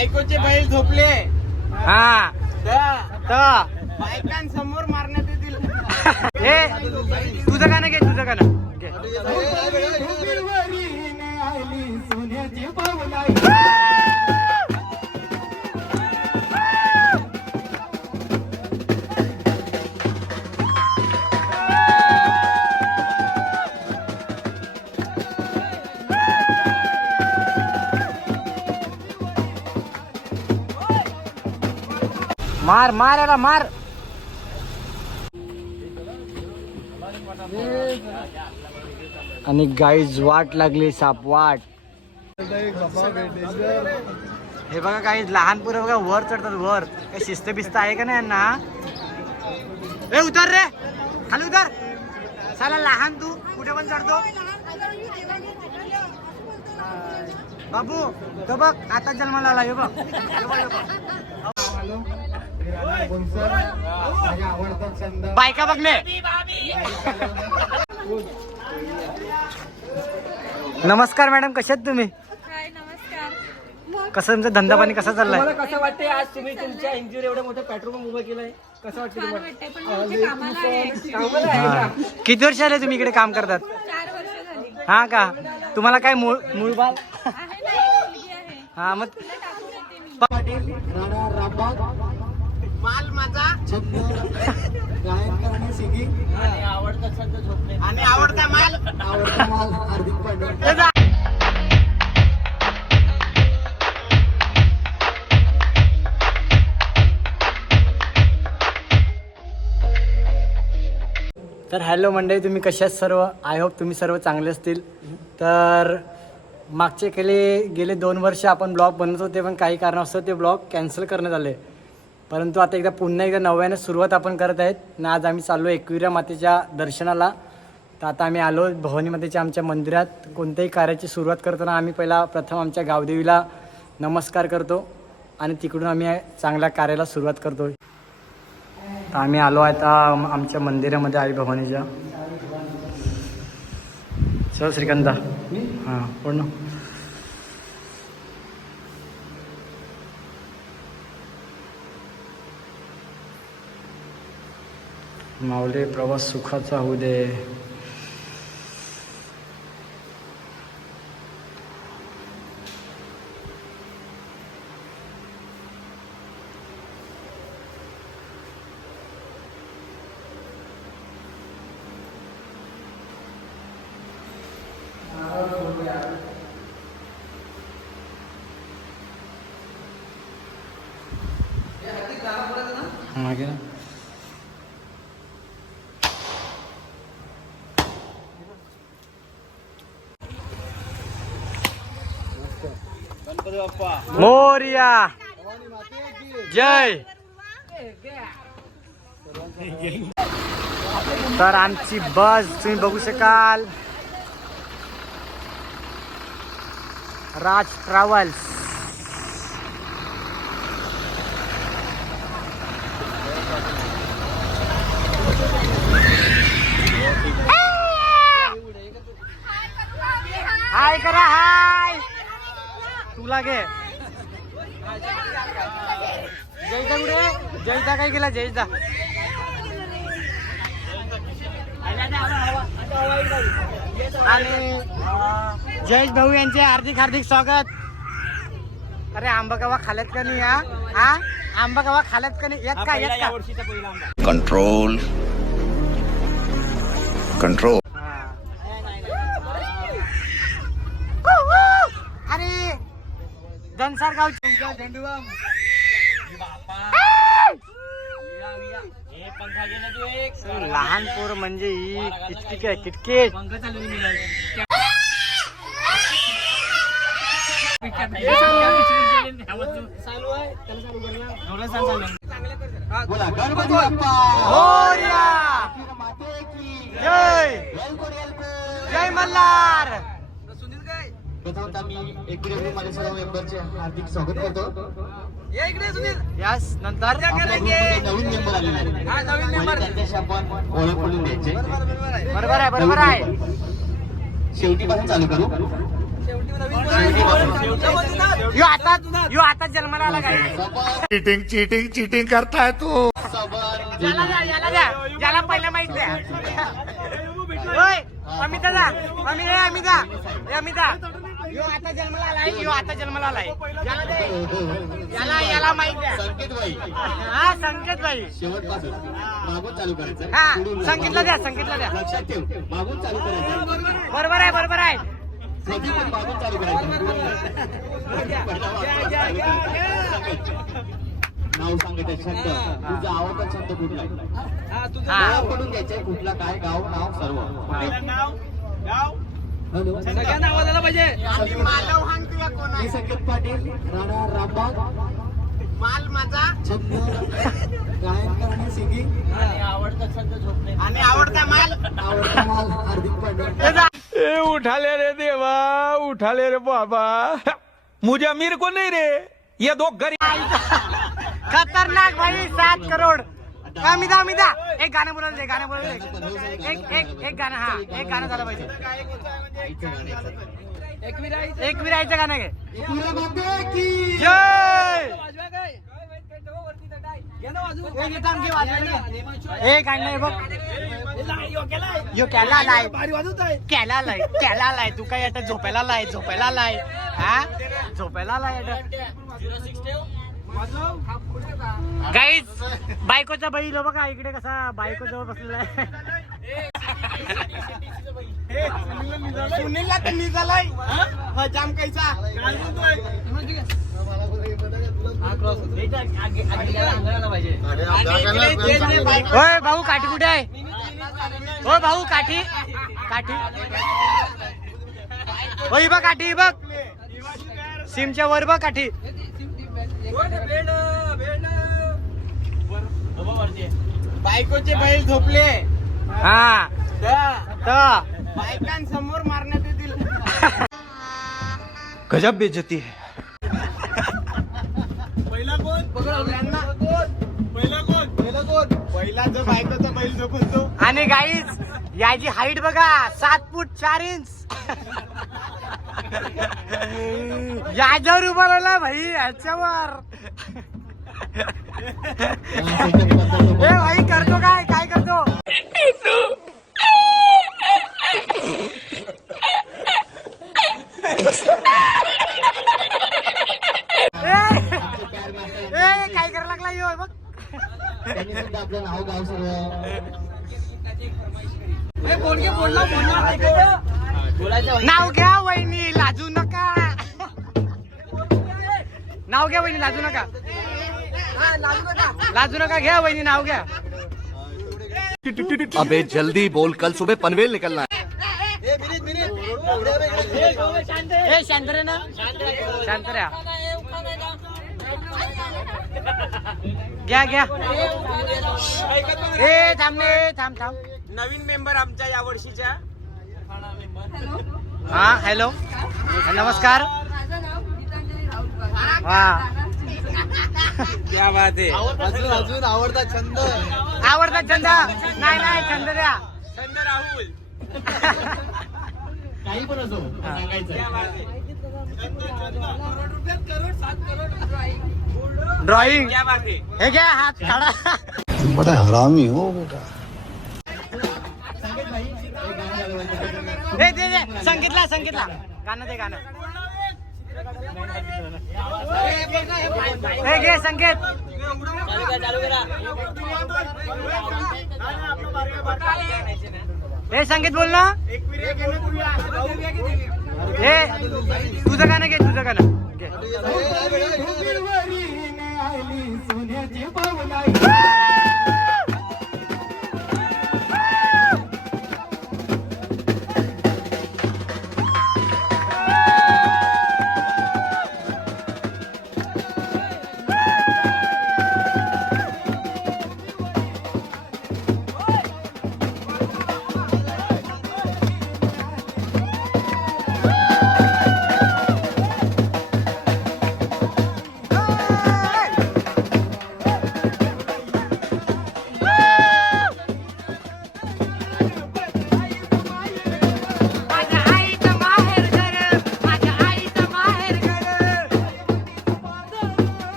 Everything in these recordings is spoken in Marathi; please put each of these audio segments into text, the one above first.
बायकोचे बैल झोपले हा तर बायकांसमोर मारण्यात येतील. हे तुझं गाणं घे, तुझं गाणं घे. मार मार याला मार. आणि गाईज वाट लागली, साप वाट. हे बघा काही लहान पोरं बघा वर चढतात वर. काही शिस्त बिस्त आहे का नाही यांना? ए उतर रे, खाली उतर. साला लहान तू कुठे पण चढतो. बाबू तो बघ आता जन्माला आला. हे बघ, हे बघ, हे बघ. बायका बघणे. नमस्कार मॅडम, कसे आहेत तुम्ही? कसं तुमचा धंदा पाणी कसा चाललाय? तुम्हाला कसं वाटतंय आज तुम्ही तुमच्या एनजीओ एवढं मोठं पेट्रोल पंप उभं केलंय? कसं वाटतं तुम्हाला? किती वर्ष आले तुम्ही इकडे काम करतात? 4 वर्ष झाली. हा का? तुम्हाला काय मूळ बाल? आहे ना, एक मुलगी आहे. हा मग टाकून येते मी. माल माझा गायन करणे सिंगिंग आणि आवडता छंद झोपणे आणि आवडता माल हार्दिक पांडे. तर हॅलो मंडळी, तुम्ही कसे आहेत सर्व? आय होप तुम्ही सर्व चांगले असतील. तर मागचे गेले 2 वर्ष आपण ब्लॉग बनवत होते, पण काही कारणास्तव ते ब्लॉग कॅन्सल करण्यात आले. परंतु आता पुन्हा एकदा नव्याने सुरुवात आपण करत आहेत ना. आज आम्ही चाललो एकविरा मातेच्या दर्शनाला. तर आता आम्ही आलो भवानी मातेच्या आमच्या मंदिरात. कोणत्याही कार्याची सुरुवात करताना आम्ही प्रथम आमच्या गावदेवीला नमस्कार करतो आणि तिकडून आम्ही चांगल्या कार्याला सुरुवात करतो. तर आम्ही आलो आता आमच्या मंदिरामध्ये आई भवानीच्या. चल श्रीकांता. हां पूर्ण माऊली प्रवास सुखाचा होऊ दे. मागे ना गणपती बाप्पा मोरया. जय. तर आमची बस तुम्ही बघू शकाल, राज ट्रॅव्हल्स. हाय करा, हाय. तुला घे. जयदा कुठे? जयदा काय केला? जयदा आणि जयेश भाऊ यांचे हार्दिक हार्दिक स्वागत. अरे आंबा कवा खाल्यात का नाही? हा आंबा कवा खाल्यात का नाही? येत का? येत का? Control control. आणि जनसार गावची लहान पोर म्हणजे ही किटकिट आहे, किटकिट. बोला गणपती बाप्पा मोरया. माते की जय जय मल्हार. प्रथमतः मी एकविरा माझ्या सर्व मेंबरचे हार्दिक स्वागत करतो. यस. नंतर आपल्या ग्रुपमध्ये नवीन मेंबर आलेले आहेत. पहिले त्यांच्याशी आपण ओळख करून द्यायचे. बरोबर आहे, बरोबर आहे. शेवटी पासून चालू करू. यो आता जन्माला आला काय चीटिंग करता है तू. याला पहिला माहित द्या. होय अमिता यो आता जन्माला आलाय याला दे. याला माहित द्या. संकेत भाई हा संकेत भाई. शेवटपासून मागून चालू करायचं. हा पुढून संकेतला द्या. लक्षात ठेव, मागून चालू करायचं. बरोबर आहे कधी पण मागून चालू करायचं. नाव सांगायचं छंद. तुझा आवडता छंद कुठला आहे? हा पडून घ्यायचंय कुठला, काय गाव, नाव सर्व. नाव गाव हॅलो, सगळ्यांना आवाज आला पाहिजे. आणि मालव हाण तुया कोण मी आहे? संकेत पाटील, राणा रामबाग. माल माझा छंद गायन करणे, सिंगिंग. आणि आवडता माल आवडता माल हार्दिक पांड्या. ए उठाले रे देवा, उठाले रे बाबा. मुझे अमीर को नहीं रे, ये दो गरीब. खतरनाक भाई 7 करोड. अमिता एक गाणं बोलायला दे. एक गाणं. हा एक गाणं झालं पाहिजे. एकविराईचं गाणं घे. तुला माते की जय. घे ना वाजू. एक गाणं बघ. यो केला आलाय. भारी वाजवत आहे. केला आलाय. तू काय आता झोपायला आलाय. हा झोपायला आलाय गाईज. बायकोचा बैल हो बघा इकडे कसा बायको जवळ बसलेला आहे. सुनीलला तर निघालाय जाम कैसा होय भाऊ काठी कुठे आहे? हो भाऊ काठी होय बघ काठी बघ. सिमच्या वर बघ काठी. बायकोचे बैल झोपले हा तर बायकांसमोर मारण्यात येतील. गजब बेइज्जती है. पहिला कोण पहिला जो बायकोचा बैल झोपतो. आणि गाईज याची हाईट बघा 7 फूट 4 इंच. याच्यावर उभा राहिला भाई याच्यावर. ए भाई करतो काय करतो. काय करायला लागला यो बघ. त्यांनी सुद्धा आपलं नाव गाव सर्व. नाव घ्या वहिनी लाजू नका. लाजू नका घ्या वहिनी नाव घ्या. अबे जल्दी बोल, कल सुबह पनवेल निकलना है. ए शांत रे ना. शांत रे. घ्या ए थांब. नवीन मेंबर आमच्या या वर्षीच्या. हा हॅलो नमस्कार. माझं नाव गीतांजली राऊत. वा क्या बात आहे. अजून आवडता छंद नाही छंद द्या. छंद राहुल. काही पण असो सांगायचं. ड्रॉइंग क्या बात आहे. हे घ्या हात काढा. बड़ा हरामी हो बेटा. दे संगीतला गाणं दे गाणं. हे घे संकेत. हे संकेत बोल ना. हे तुझं गाणं घे.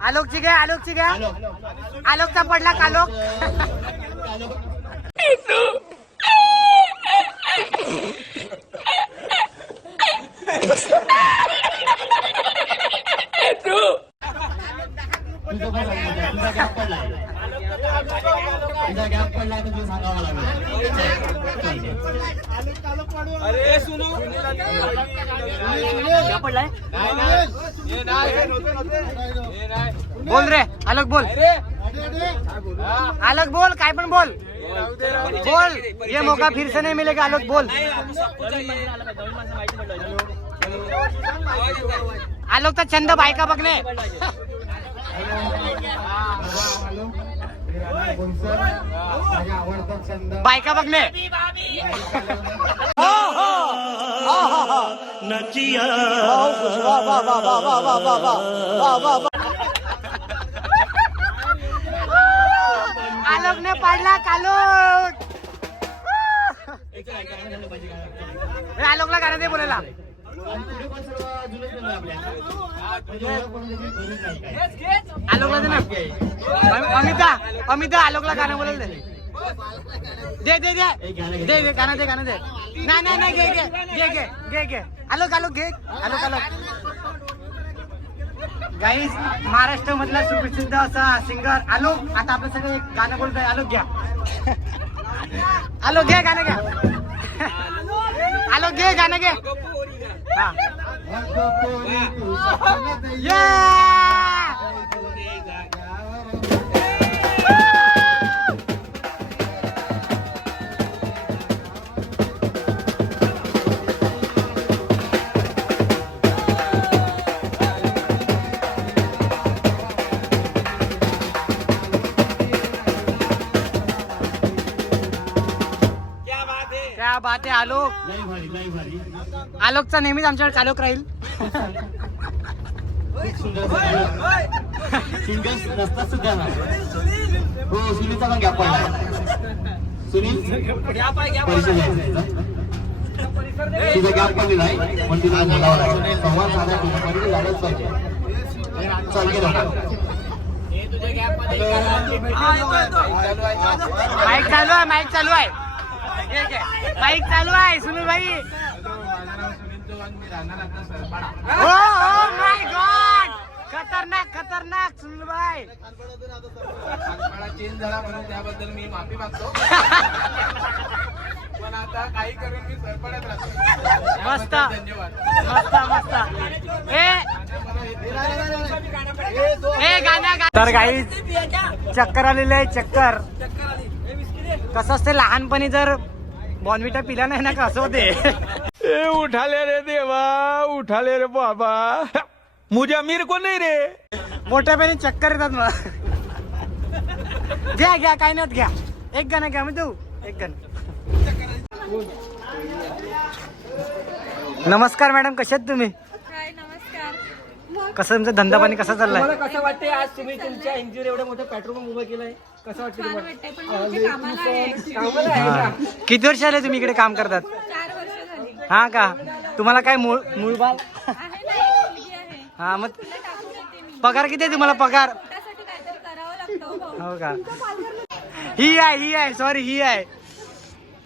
आलोकची घ्या आलोकची घ्या आलोकचा पडला कालोक. तुझा गॅप पडलाय तर तुला सांगावं लागेल. अरे सुनो बोल रे आलोक बोल आलोक बोल काय पण बोल बोल ये मौका फिर से नहीं मिलेगा आलोक बोल. आलोकचा छंद बायका बघणे. बायका बघणे. आलोकने पाडला कालोक. आलोकला गाणं दे बोलायला. आलोकला दे ना अमिता अमिता आलोकला गाणं बोलायला दे दे दे दे दे गाणं दे गाणं दे. नाही नाही नाही घे घे घे घे घे घे आलोक आलोक घे आलोक आलोक. गाईस महाराष्ट्र मधला सुप्रसिद्ध असा सिंगर आलोक आता आपलं सगळं एक गाणं बोलतोय. आलोक घ्या आलोक घे गाणं घ्या आलोक घे गाणं घे. हा क्या बात आहे आलोक. आलोकचा नेहमीच आमच्याकडे कालोक राहील. सिंगर्स नसतात सुद्धा ना. हो सुनीलचा पण गॅप पडलाय. सुनील पैसे द्यायचे तुझा गॅप पडलेला आहे पण तिला बोलावं लागेल. संवाद साधा तुझ्यामध्ये झालंच पाहिजे. चल गेलो माईक चालू आहे माईक चालू आहे माईक चालू आहे सुनील भाई. हो हो माय गॉड खतरनाक खतरनाक सुनील भाई. चेंज झाला म्हणून त्याबद्दल मी माफी मागतो. पण आता काही करून मी सरपडत राहतो. मस्त धन्यवाद. मस्त मस्त हे गाणं तर काही चक्कर आलेलं आहे. चक्कर कसं असते लहानपणी जर बॉर्नविटा पिला नाही ना कसं होते. ए उठाले रे देवा उठाले रे बाबा मुझे मेरे को नहीं रे. मोठ्यापणी चक्कर येतात मग. घ्या घ्या काय नाही घ्या एक गाणं घ्या मी तू एक गाणं. नमस्कार मॅडम कशा आहेत तुम्ही. हाय नमस्कार. कसं तुमचा धंदा पाणी कसा चाललाय. तुम्हाला कसं वाटतंय आज तुम्ही तुमच्या एनजीओ एवढं मोठं पेट्रोल पंप उभं केलंय कसं वाटतं छान तुम्हाला. वाटतंय पण मी इथे कामाला आहे. कामाला आहे का? किती वर्ष आले तुम्ही इकडे काम करतात. 4 वर्ष झाली. हा का तुम्हाला काय मूळ बाल आहे ना एक मुलगी आहे. हा मग तुला टाकून देते मी. पगार किती आहे तुम्हाला पगार. पोटासाठी काहीतरी करावं लागतं भाऊ. हो का ही आहे सॉरी ही आहे.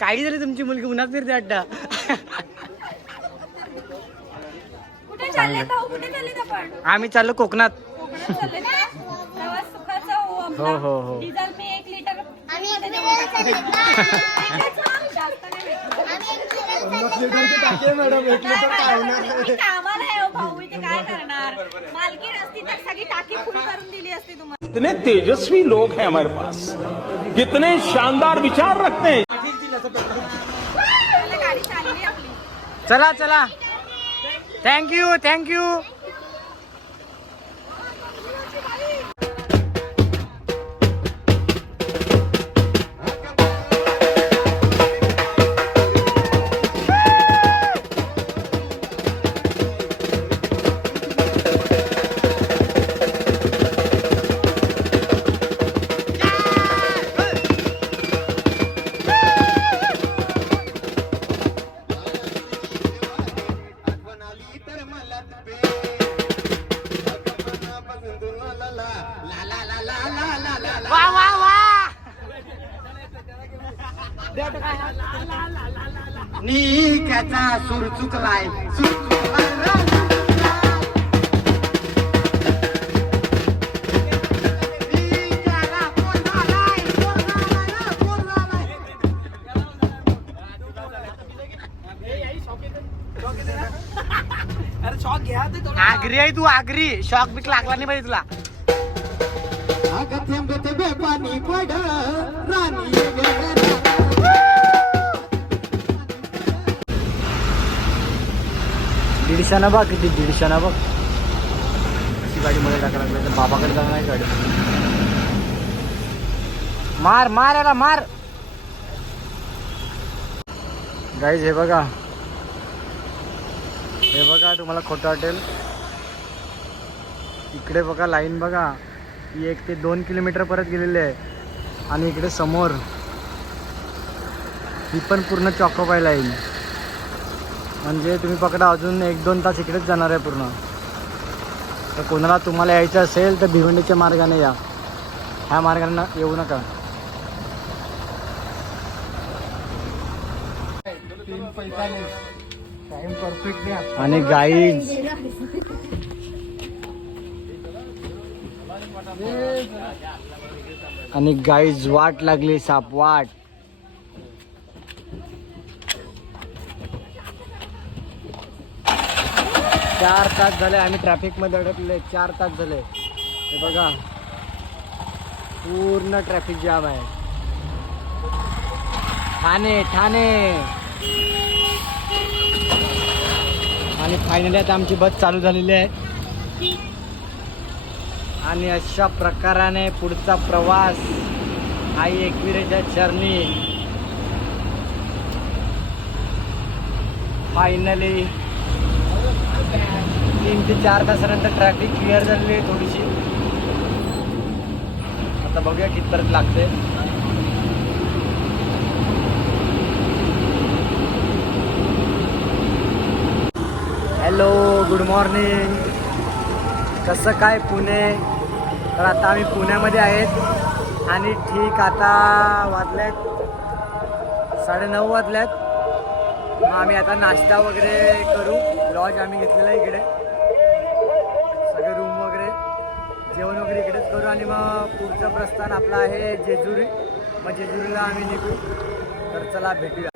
काही झाली तुमची मुलगी उन्हात फिरते वाटतं. कुठे चालले भाऊ कुठे चाललेत आपण. आम्ही चाललो कोकणात. कोकणात चाललेत का? प्रवास सुखाचा हो आपला. हो, हो, हो. डिझेल मी 1 लिटर जास्त नाही भेटत. कामाला आहे हो भाऊ इथे काय करणार. मालकीण असती तर सगळी टाकी फुल करून दिली असती तुम्हाला. कितने तेजस्वी लोग हैं हमारे पास कितने शानदार विचार रखते हैं. चला, गाडी चालली आपली. चला चला थँक्यू थँक्यू. आठवण आली तर मला निघ्याचा सूर चुकलाय सूर चुकलाय रे. निघ्याला पोर झालाय, पोर झालाय रे, पोर झालाय. अरे शॉक घ्या ते थोडं. आगरी आहे तू आगरी शॉक बिक लागला नाही पाहिजे तुला पाणी पड राणी दीडशाना बघ किती दीडशाना बघ अशी गाडी मध्ये टाकायला लागली तर बाबाकडे जाणार नाही गाडी मार मार याला मार गाईज हे बघा तुम्हाला खोटं वाटेल इकडे बघा लाईन बघा ही 1 ते 2 किलोमीटर परत गेलेली आहे आणि इकडे समोर ही पण पूर्ण चॉकोपाय लाईन म्हणजे तुम्ही पकडा अजून 1-2 तास इकडेच जाणार आहे पूर्ण तर कोणाला तुम्हाला यायचं असेल तर भिवंडीच्या मार्गाने या ह्या मार्गाने येऊ नका आणि गाईज वाट लागली साप वाट 4 तास झाले आम्ही ट्रॅफिक मध्ये अडकले 4 तास झाले हे बघा पूर्ण ट्रॅफिक जाम आहे ठाणे आणि फायनली आता आमची बस चालू झालेली आहे आणि अशा प्रकाराने पुढचा प्रवास आई एकविरेच्या चरणी फायनली 3 ते 4 तासानंतर ट्रॅफिक क्लिअर झालेली आहे थोडीशी आता बघूया कितपर्यंत लागते हॅलो गुड मॉर्निंग कसं काय पुणे तर आता आम्ही पुण्यामध्ये आहेत आणि ठीक आता वाजलेत 9:30 वाजल्यात मग आम्ही आता नाश्ता वगैरे करू लॉज आम्ही घेतलेला आहे इकडे सगळे रूम वगैरे जेवण वगैरे इकडेच करू आणि मग पुढचं प्रस्थान आपलं आहे जेजुरी मग जेजुरीला आम्ही निघू तर चला भेटूया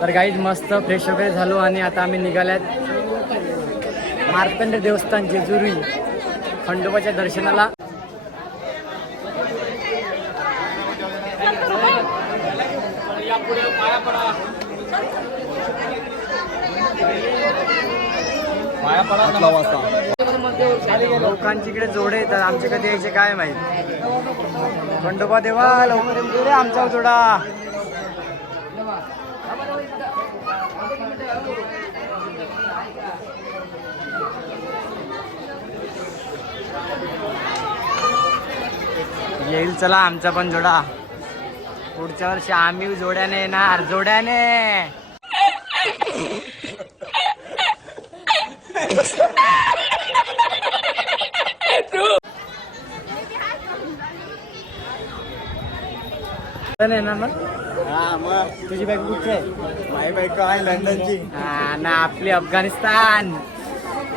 तर गाईज मस्त फ्रेश वगैरे झालो आणि आता आम्ही निघाल्यात मार्तंड देवस्थान जेजुरी खंडोबाच्या दर्शनाला लोकांची इकडे जोडे येतात आमचे कधी यायचे काय माहित खंडोबा देवा लवकर येऊ रे आमचा जोडा येईल चला आमचा पण जोडा पुढच्या वर्षी आम्ही जोड्याने येणार जोड्याने येणार ना हा मग तुझी बायको कुठची आहे माझी बायको आहे लंडनची हा ना आपली अफगाणिस्तान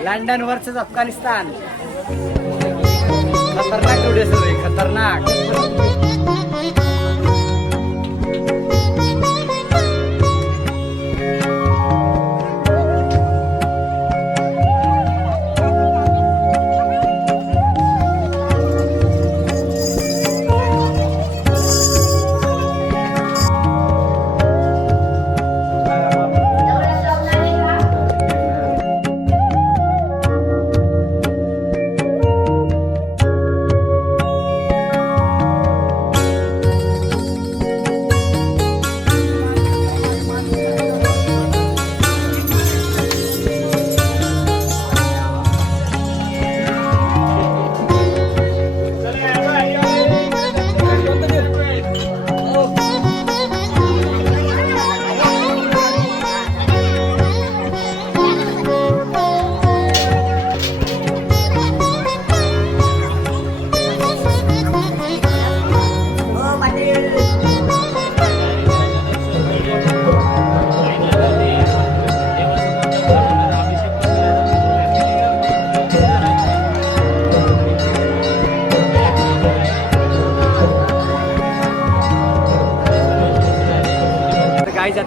लंडन वरच अफगाणिस्तान खतरनाक व्हिडिओ सुरू आहे खतरनाक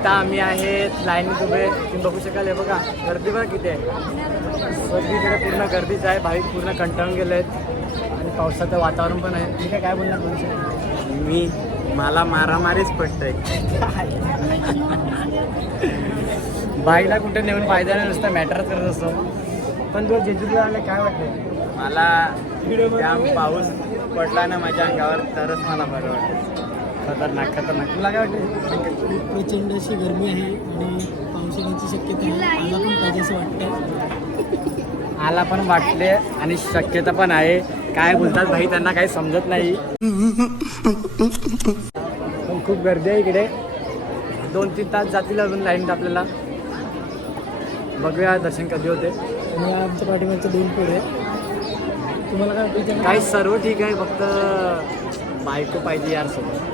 आता आम्ही आहेत लाईनीत उभे. तुम्ही बघू शकाल हे बघा गर्दी बघा किती आहे. सगळीकडे पूर्ण गर्दीच आहे. भाविक पूर्ण कंटाळून गेले आहेत आणि पावसाचं वातावरण पण आहे. ठीक आहे, काय बोलणार तुमचं? मला मारामारीच पडतंय. बाईला कुठे नेऊन फायदा नाही, नुसतं मॅटरच करत असतो. पण तुला जेजुरीला आलं काय वाटतं? मला जाम पाऊस पडला ना माझ्या अंगावर तरच मला बरं वाटतं. खतरनाक खतरनाक. तुला काय वाटतं? प्रचंड अशी गरमी आहे आणि पावसाची शक्यता आहे. आला पण पाहिजे असं वाटतं. आला पण वाटले आणि शक्यता पण आहे. काय बोलतात भाई त्यांना काही समजत नाही. पण खूप गर्दी आहे इकडे. 2-3 तास जातील अजून लाईन आपल्याला. बघूया दर्शन कधी होते. आणि आमच्या पाठीमागचं 2 पुढे. तुम्हाला काय वाटतं? काही सर्व ठीक आहे, फक्त बायको पाहिजे यार सोबत.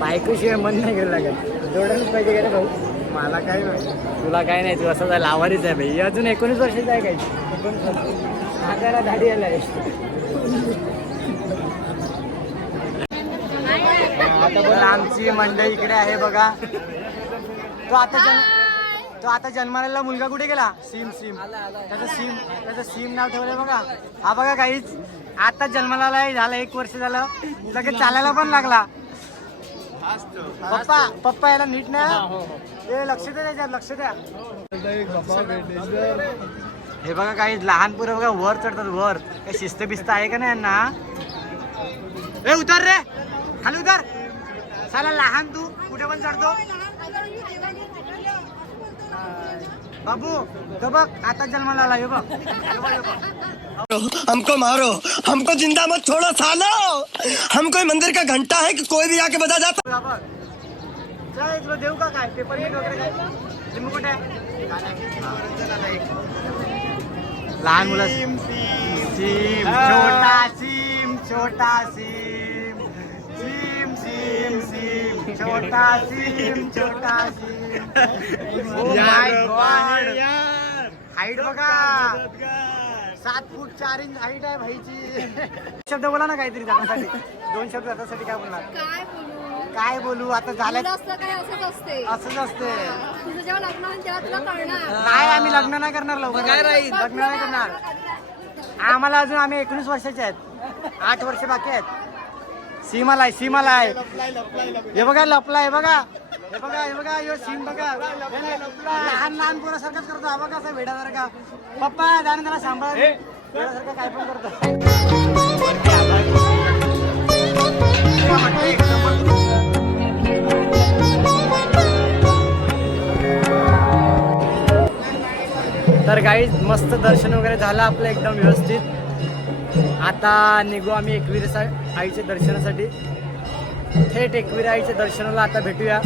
बायकोशिवाय मन नाही करायला लागत. जोडायलाच पाहिजे का रे भाऊ? मला काय नाही. तुला काय नाही, तू असं जायला आवारीच आहे भाई. अजून 19 वर्षाचा आहे काही. 19 आकारा दाढी आला आहे. तर आमची मंडळी इकडे आहे बघा. तो आता जन्माला मुलगा कुठे गेला? सीम त्याचं सीम नाव ठेवलंय बघा. हा बघा काहीच आता जन्माला आलाय, झालं 1 वर्ष झालं, लगेच चालायला पण लागला. पप्पा याला नीट नाही. हे लक्ष द्या त्याच्यात, लक्ष द्या. हे बघा काही लहान पोरं बघा वर चढतात वर. काही शिस्त बिस्त आहे का नाही यांना? ए उतर रे, खाली उतर. साला लहान तू कुठे पण चढतो. बाबू तो बघ आता जन्माला आला. हे बघ, हे बघ. हमको मारो, हमको जिंदा मत छोड़ो सालो. हम कोई मंदिर का घंटा है कि कोई भी आके बजा जाता. चल तुला देऊ का काय पेपर मीट वगैरे काय? लिंबू कुठे आहे? लहान मुलं. सीम छोटा सीम छोटा सीम सीम छोटा सीम छोटा सीम. Oh my God. हाईट बघा 7 फूट 4 इंच हाईट आहे भाईची. शब्द बोला ना काहीतरी जाण्यासाठी. 2 शब्द जाण्यासाठी काय बोलणार? काय बोलू आता झालं असंच असते. तुझं जेव्हा लग्न होईल तेव्हा तुला कळणार. नाही आम्ही लग्न नाही करणार लवकर. लग्न नाही करणार आम्हाला. अजून आम्ही 19 वर्षाचे आहेत. 8 वर्ष बाकी आहेत. सीमाला आहे. हे बघा लपला आहे बघा. हे बघा यो सीम बघा. लहान पोरासारखंच करतो. हा बघा असं वेडासारखा. पप्पा जाणं त्याला सांभाळ. वेडासारखं काय पण करतो. तर गाईज मस्त दर्शन वगैरे झालं आपलं एकदम व्यवस्थित. आता निघू आम्ही एकविरा आईच्या दर्शनासाठी. थेट एकविरा आईच्या दर्शनाला आता भेटूया.